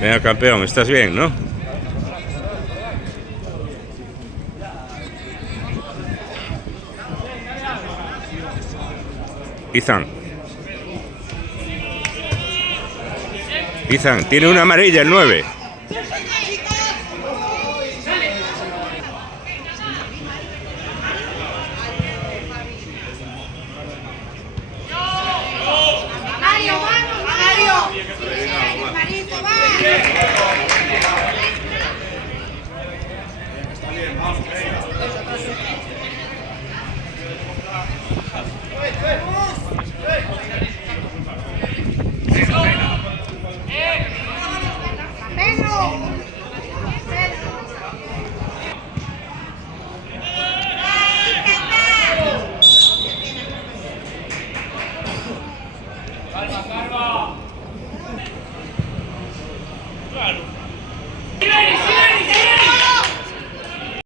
Venga, campeón, estás bien, ¿no? Izan, tiene una amarilla el 9. Claro.